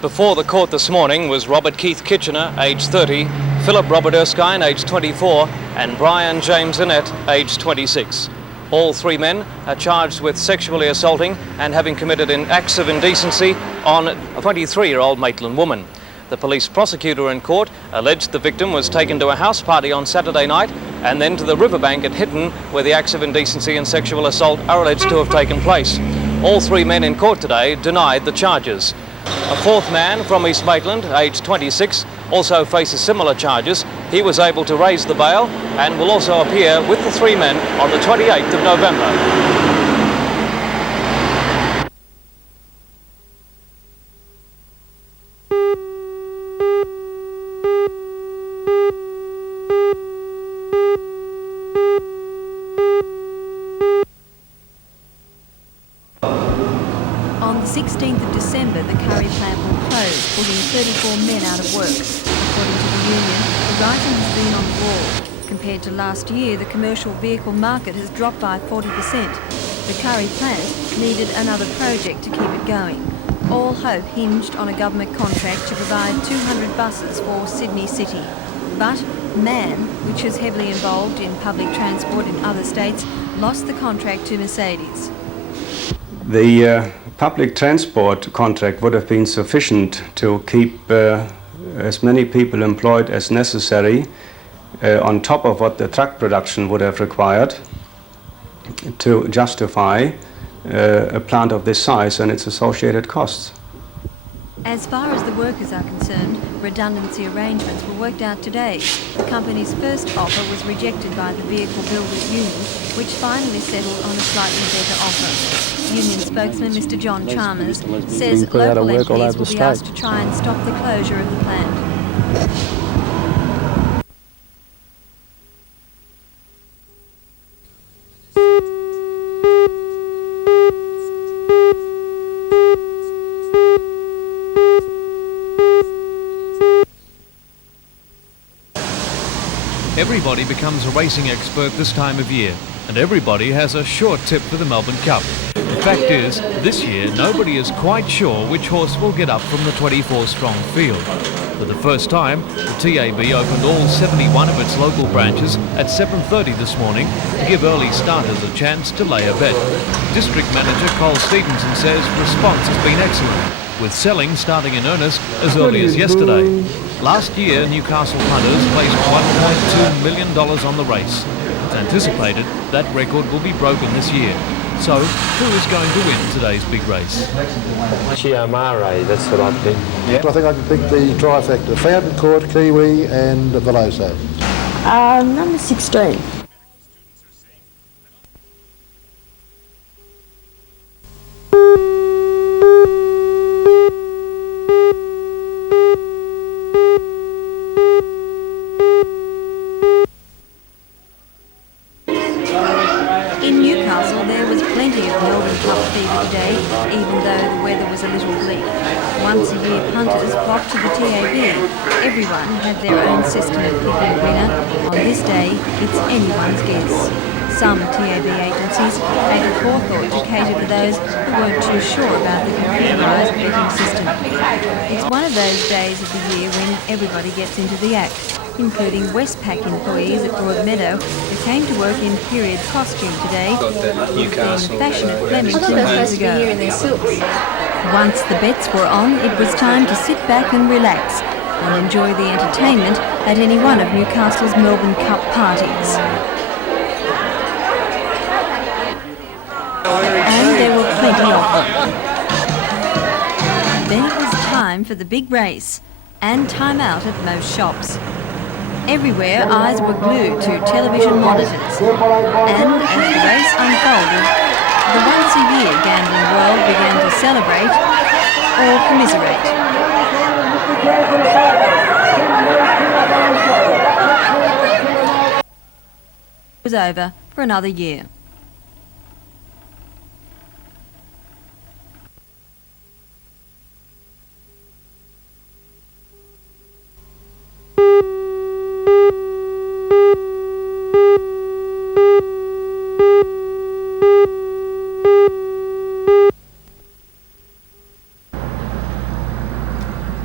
Before the court this morning was Robert Keith Kitchener, aged 30, Philip Robert Erskine, aged 24, and Brian James Annette, aged 26. All three men are charged with sexually assaulting and having committed acts of indecency on a 23-year-old Maitland woman. The police prosecutor in court alleged the victim was taken to a house party on Saturday night and then to the riverbank at Hitton, where the acts of indecency and sexual assault are alleged to have taken place. All three men in court today denied the charges. A fourth man from East Maitland, aged 26, also faces similar charges. He was able to raise the bail and will also appear with the three men on the 28th of November. On the 16th of December, the curry plant will close, putting 34 men out of work. According to the union, the writing has been on the wall. Compared to last year, the commercial vehicle market has dropped by 40%. The curry plant needed another project to keep it going. All hope hinged on a government contract to provide 200 buses for Sydney City. But MAN, which is heavily involved in public transport in other states, lost the contract to Mercedes. The public transport contract would have been sufficient to keep as many people employed as necessary on top of what the truck production would have required to justify a plant of this size and its associated costs. As far as the workers are concerned, redundancy arrangements were worked out today. The company's first offer was rejected by the Vehicle Builders Union, which finally settled on a slightly better offer. Union spokesman Mr John Chalmers says local entities will be asked to try and stop the closure of the plant. Everybody becomes a racing expert this time of year, and everybody has a short tip for the Melbourne Cup. The fact is, this year nobody is quite sure which horse will get up from the 24-strong field. For the first time, the TAB opened all 71 of its local branches at 7:30 this morning to give early starters a chance to lay a bet. District Manager Cole Stevenson says response has been excellent, with selling starting in earnest as early as yesterday. Last year, Newcastle punters placed $1.2 million on the race. It's anticipated that record will be broken this year. So, who is going to win today's big race? Chiamare, that's what I think. Yeah. I think I can pick the trifecta: Fountain Court, Kiwi and Veloso. Number 16. In Newcastle, there was plenty of Melbourne Cup fever today, even though the weather was a little bleak. Once a year, punters flocked to the TAB. Everyone had their own system of picking a winner. On this day, it's anyone's guess. Some TAB agencies take a forethought to cater for those who weren't too sure about the computerised betting system. It's one of those days of the year when everybody gets into the act, including Westpac employees at Broadmeadow who came to work in period costume today, being fashion at Flemington years ago. Once the bets were on, it was time to sit back and relax and enjoy the entertainment at any one of Newcastle's Melbourne Cup parties. And there were plenty of them. Then it was time for the big race and time out at most shops. Everywhere, eyes were glued to television monitors, and as the race unfolded, the once-a-year gambling world began to celebrate or commiserate. It was over for another year.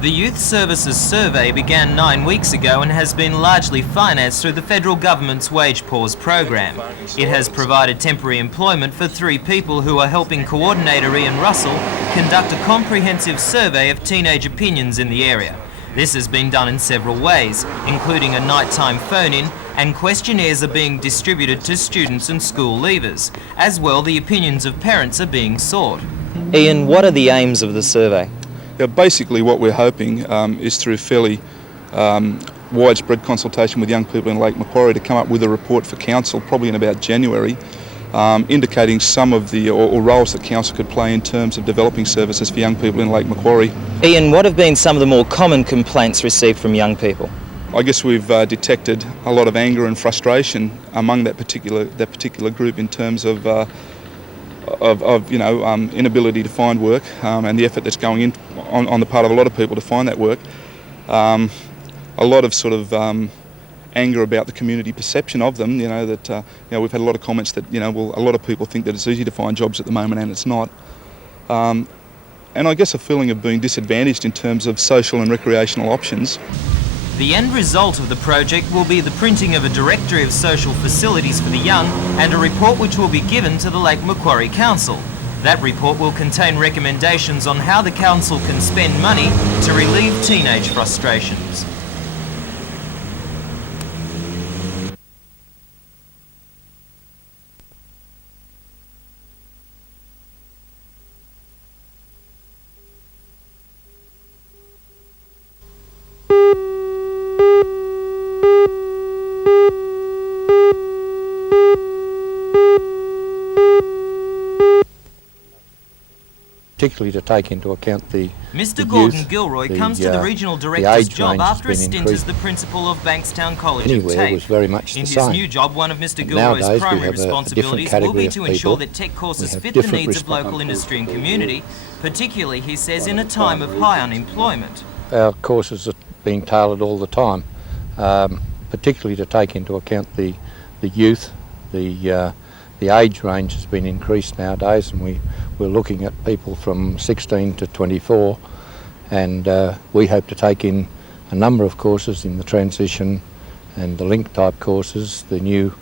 The Youth Services Survey began 9 weeks ago and has been largely financed through the federal government's wage pause program. It has provided temporary employment for 3 people who are helping coordinator Ian Russell conduct a comprehensive survey of teenage opinions in the area. This has been done in several ways, including a nighttime phone-in, and questionnaires are being distributed to students and school leavers. As well, the opinions of parents are being sought. Ian, what are the aims of the survey? Yeah, basically what we're hoping is through fairly widespread consultation with young people in Lake Macquarie to come up with a report for council, probably in about January, indicating some of the or roles that council could play in terms of developing services for young people in Lake Macquarie. Ian, what have been some of the more common complaints received from young people? I guess we've detected a lot of anger and frustration among that particular group in terms of inability to find work and the effort that's going in on the part of a lot of people to find that work. A lot of sort of anger about the community perception of them. We've had a lot of comments that a lot of people think that it's easy to find jobs at the moment and it's not. And I guess a feeling of being disadvantaged in terms of social and recreational options. The end result of the project will be the printing of a directory of social facilities for the young and a report which will be given to the Lake Macquarie Council. That report will contain recommendations on how the council can spend money to relieve teenage frustrations. Particularly to take into account the Mr. Gordon Gilroy comes to the regional director's job after a stint as the principal of Bankstown College of TAFE. Was very much in the his same. new job, one of Mr. Gilroy's primary responsibilities will be to ensure that tech courses fit the needs of local industry and community, particularly, he says, in a time of high unemployment. Our courses are being tailored all the time, particularly to take into account the youth. The age range has been increased nowadays, and we're looking at people from 16 to 24, and we hope to take in a number of courses in the transition and the link type courses. The new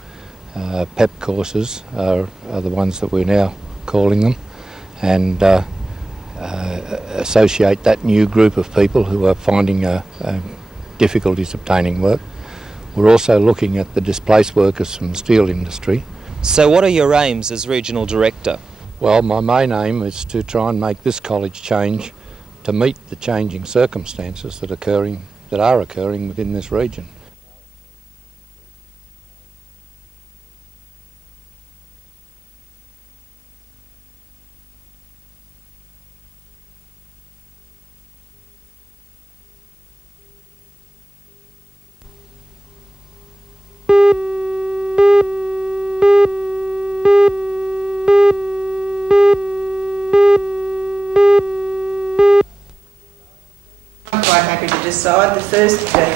PEP courses are the ones that we're now calling them, and associate that new group of people who are finding difficulties obtaining work. We're also looking at the displaced workers from the steel industry. So what are your aims as Regional Director? Well, my main aim is to try and make this college change to meet the changing circumstances that are occurring within this region.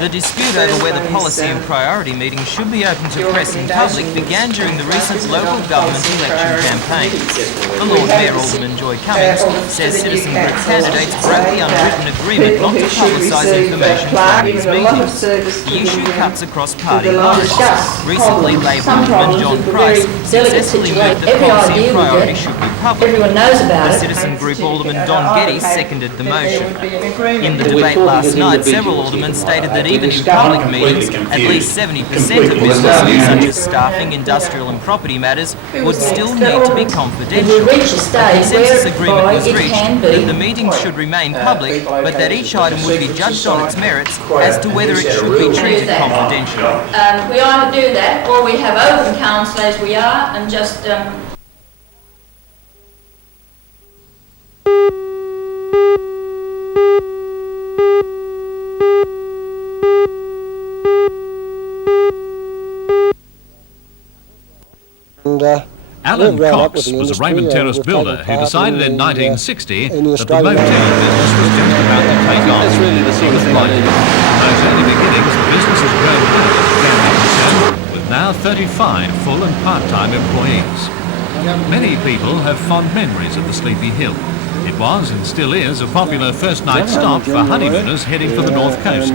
The dispute over whether policy and priority meetings should be open to press and public began during the recent local government election campaign. The Lord Mayor, Alderman Joy Cummings, says citizen group candidates broke the unwritten agreement not to publicise information from these meetings. The issue cuts across party lines. Recently, Labor Alderman John Price successfully moved that policy and priority should be public. The citizen group Alderman Don Getty seconded the motion. In the debate last night, several aldermen stated that even in public meetings, at least 70% of businesses, such as staffing, industrial and property matters, would still need to be confidential. A consensus agreement was reached that the meetings should remain public, but that each item would be judged on its merits as to whether it should be treated confidential. We either do that or we have open council as we are and just... Alan Cox was a Raymond Terrace builder who decided in 1960 that the motel business was just about to take off. He was right. In those early beginnings, the business has grown rapidly, with now 35 full and part-time employees. Many people have fond memories of the Sleepy Hill. It It was and still is a popular first night stop for honeymooners heading for the north coast.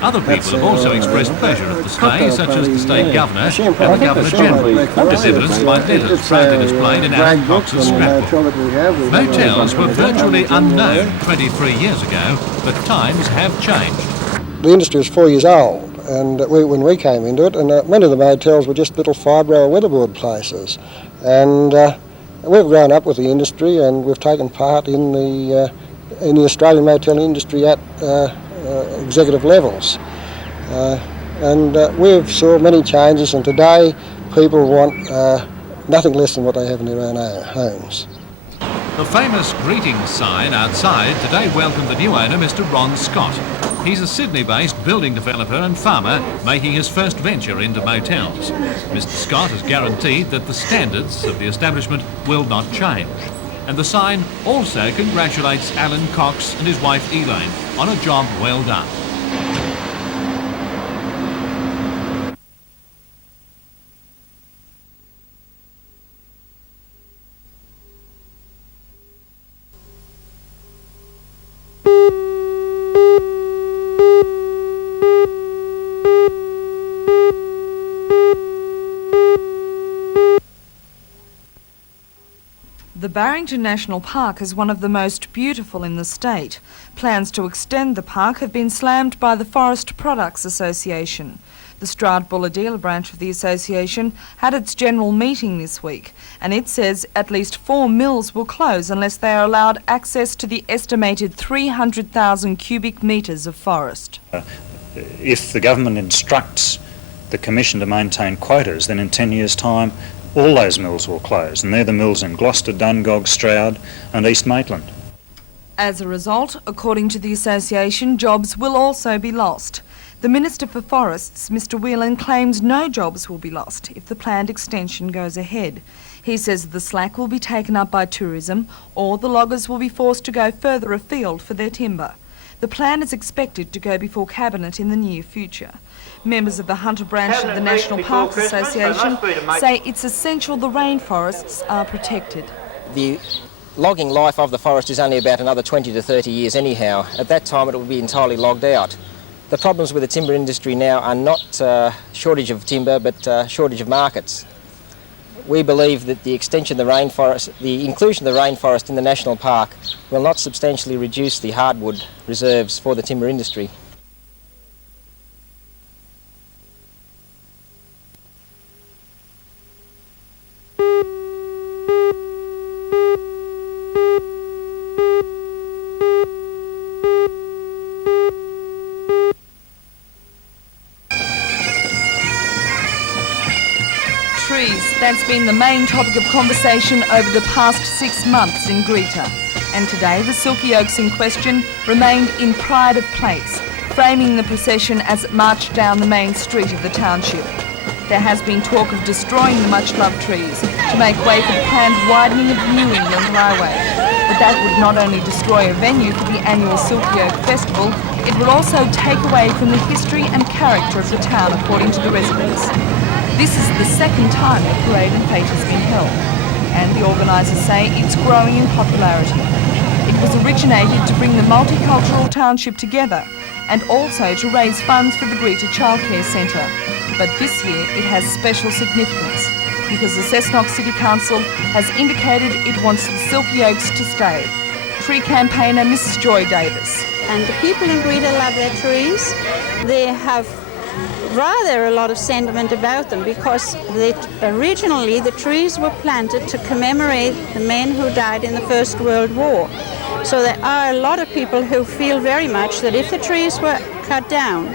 Other people have also expressed pleasure at the stay, such as the State Governor and the Governor-General, as evidenced by letters proudly displayed in Alan Cox's scrapbook. Motels were virtually unknown 23 years ago, but times have changed. The industry is 4 years old, and when we came into it, and many of the motels were just little fibro weatherboard places. And we've grown up with the industry, and we've taken part in the Australian motel industry at executive levels. We've saw many changes, and today people want nothing less than what they have in their own homes. The famous greetings sign outside today welcomed the new owner, Mr. Ron Scott. He's a Sydney-based building developer and farmer making his first venture into motels. Mr. Scott has guaranteed that the standards of the establishment will not change. And the sign also congratulates Alan Cox and his wife Elaine on a job well done. The Barrington National Park is one of the most beautiful in the state. Plans to extend the park have been slammed by the Forest Products Association. The Stroud-Bulahdelah branch of the association had its general meeting this week, and it says at least 4 mills will close unless they are allowed access to the estimated 300,000 cubic metres of forest. If the government instructs the Commission to maintain quotas, then in 10 years' time all those mills will close, and they're the mills in Gloucester, Dungog, Stroud and East Maitland. As a result, according to the association, jobs will also be lost. The Minister for Forests, Mr Whelan, claims no jobs will be lost if the planned extension goes ahead. He says the slack will be taken up by tourism, or the loggers will be forced to go further afield for their timber. The plan is expected to go before Cabinet in the near future. Members of the Hunter branch of the National Parks Association say it's essential the rainforests are protected. The logging life of the forest is only about another 20 to 30 years anyhow. At that time it will be entirely logged out. The problems with the timber industry now are not shortage of timber, but shortage of markets. We believe that the extension of the rainforest, the inclusion of the rainforest in the National Park will not substantially reduce the hardwood reserves for the timber industry. Trees, that's been the main topic of conversation over the past 6 months in Greta. And today the silky oaks in question remained in pride of place, framing the procession as it marched down the main street of the township. There has been talk of destroying the much-loved trees to make way for the planned widening of the New England Highway. But that would not only destroy a venue for the annual Silky Oak Festival, it would also take away from the history and character of the town, according to the residents. This is the second time the parade and fete has been held, and the organisers say it's growing in popularity. It was originated to bring the multicultural township together and also to raise funds for the Greta Childcare Centre. But this year it has special significance because the Cessnock City Council has indicated it wants the Silky Oaks to stay. Tree campaigner Mrs Joy Davis. And the people in Greta love their trees. They have rather a lot of sentiment about them because originally the trees were planted to commemorate the men who died in the First World War. So there are a lot of people who feel very much that if the trees were cut down,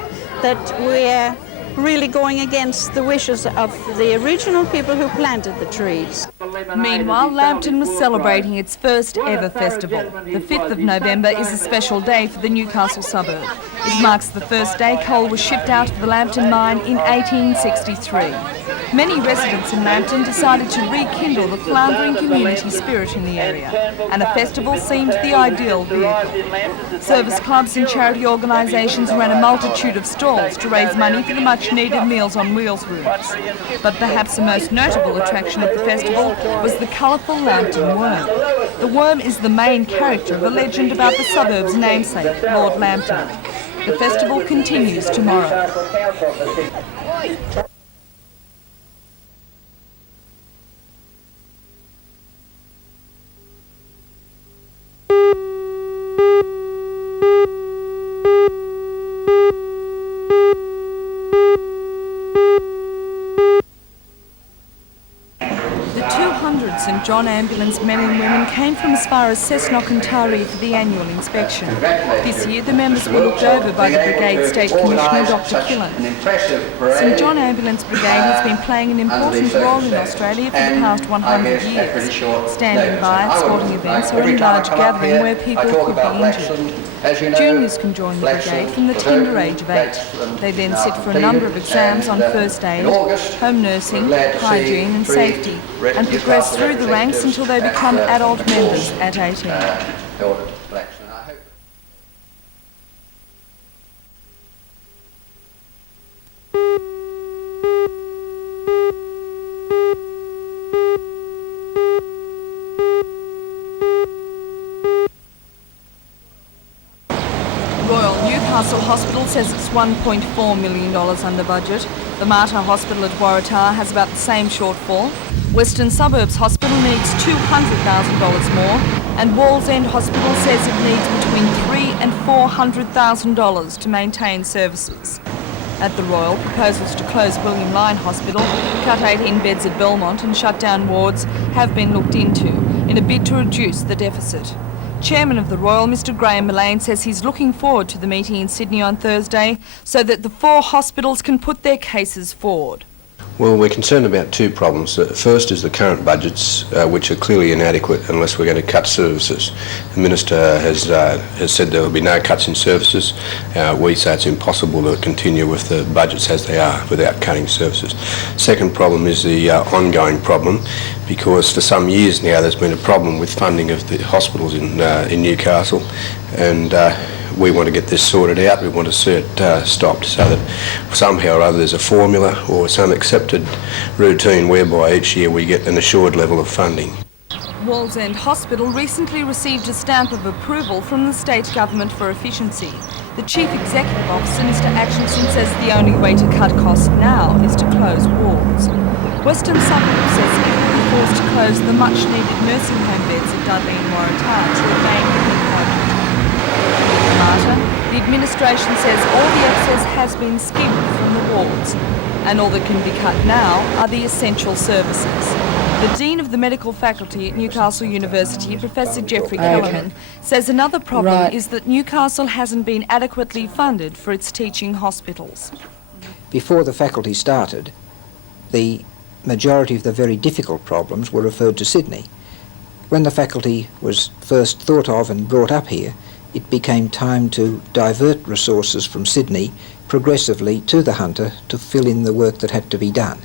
that we're really going against the wishes of the original people who planted the trees. Meanwhile, Lambton was celebrating its first ever festival. The 5th of November is a special day for the Newcastle suburb. It marks the first day coal was shipped out of the Lambton mine in 1863. Many residents in Lambton decided to rekindle the floundering community spirit in the area, and a festival seemed the ideal vehicle. Service clubs and charity organisations ran a multitude of stalls to raise money for the much-needed Meals on Wheels routes. But perhaps the most notable attraction of the festival was the colourful Lambton worm. The worm is the main character of a legend about the suburb's namesake, Lord Lambton. The festival continues tomorrow. St John Ambulance men and women came from as far as Cessnock and Taree for the annual inspection. This year the members were looked over by the Brigade State Commissioner Dr Killen. St John Ambulance Brigade has been playing an important role in Australia for the past 100 years, standing by at sporting events or any large gathering where people could be injured. Juniors can join the brigade from the tender age of 8. They then sit for a number of exams on first aid, home nursing, hygiene and safety, and progress through the ranks until they become adult members at 18. Newcastle Hospital says it's $1.4 million under budget. The Mater Hospital at Waratah has about the same shortfall. Western Suburbs Hospital needs $200,000 more, and Wallsend Hospital says it needs between $300,000 and $400,000 to maintain services. At the Royal, proposals to close William Lyon Hospital, cut 18 beds at Belmont and shut down wards have been looked into in a bid to reduce the deficit. Chairman of the Royal, Mr Graham Mullane, says he's looking forward to the meeting in Sydney on Thursday so that the 4 hospitals can put their cases forward. Well, we're concerned about 2 problems. The first is the current budgets, which are clearly inadequate unless we're going to cut services. The Minister has said there will be no cuts in services. We say it's impossible to continue with the budgets as they are without cutting services. Second problem is the ongoing problem, because for some years now there's been a problem with funding of the hospitals in Newcastle, and we want to get this sorted out. We want to see it stopped so that somehow or other there's a formula or some accepted routine whereby each year we get an assured level of funding. Wallsend Hospital recently received a stamp of approval from the state government for efficiency. The Chief Executive Officer, Mr Atkinson, says the only way to cut costs now is to close wards. Western Suburbs says it will be forced to close the much-needed nursing home beds at Dudley and Waratah to remain within budget. The administration says all the excess has been skimmed from the wards, and all that can be cut now are the essential services. The Dean of the Medical Faculty at Newcastle University, Professor Geoffrey Kellerman, says another problem is that Newcastle hasn't been adequately funded for its teaching hospitals. Before the faculty started, the majority of the very difficult problems were referred to Sydney. When the faculty was first thought of and brought up here, it became time to divert resources from Sydney progressively to the Hunter to fill in the work that had to be done.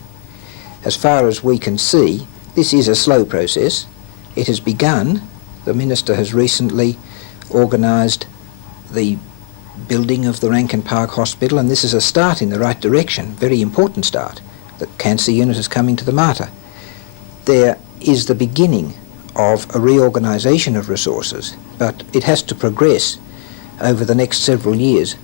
As far as we can see, this is a slow process. It has begun. The Minister has recently organised the building of the Rankin Park Hospital, and this is a start in the right direction, very important start. The cancer unit is coming to the Mater. There is the beginning of a reorganisation of resources, but it has to progress over the next several years.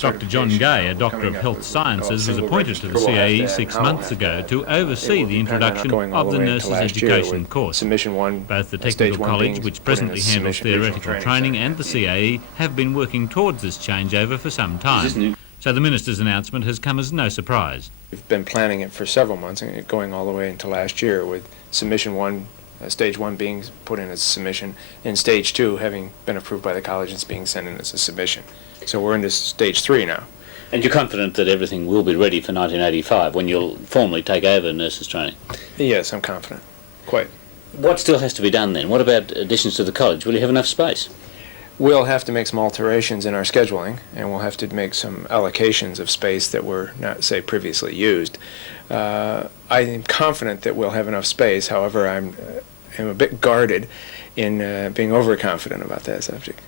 Dr John Gay, a Doctor of Health Sciences, was appointed to the CAE 6 months ago to oversee the introduction of the Nurses Education course. Both the Technical College, which presently handles theoretical training, and the CAE have been working towards this changeover for some time. So the Minister's announcement has come as no surprise. We've been planning it for several months, and going all the way into last year, with Submission 1, Stage 1 being put in as a submission, and Stage 2 having been approved by the college and being sent in as a submission. So we're into Stage 3 now. And you're confident that everything will be ready for 1985 when you'll formally take over nurses training? Yes, I'm confident. Quite. What still has to be done then? What about additions to the college? Will you have enough space? We'll have to make some alterations in our scheduling, and we'll have to make some allocations of space that were not, say, previously used. I am confident that we'll have enough space. However, I'm a bit guarded in being overconfident about that subject.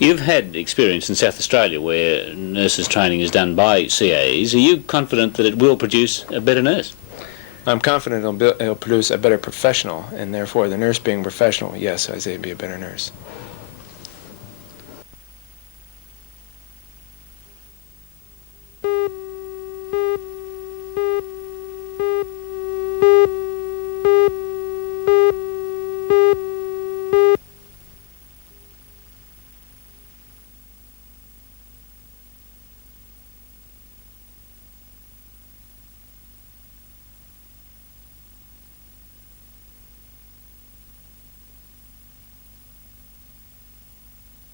You've had experience in South Australia where nurses training is done by CAEs. Are you confident that it will produce a better nurse? I'm confident it'll produce a better professional, and therefore the nurse being professional, yes, I say it'd be a better nurse.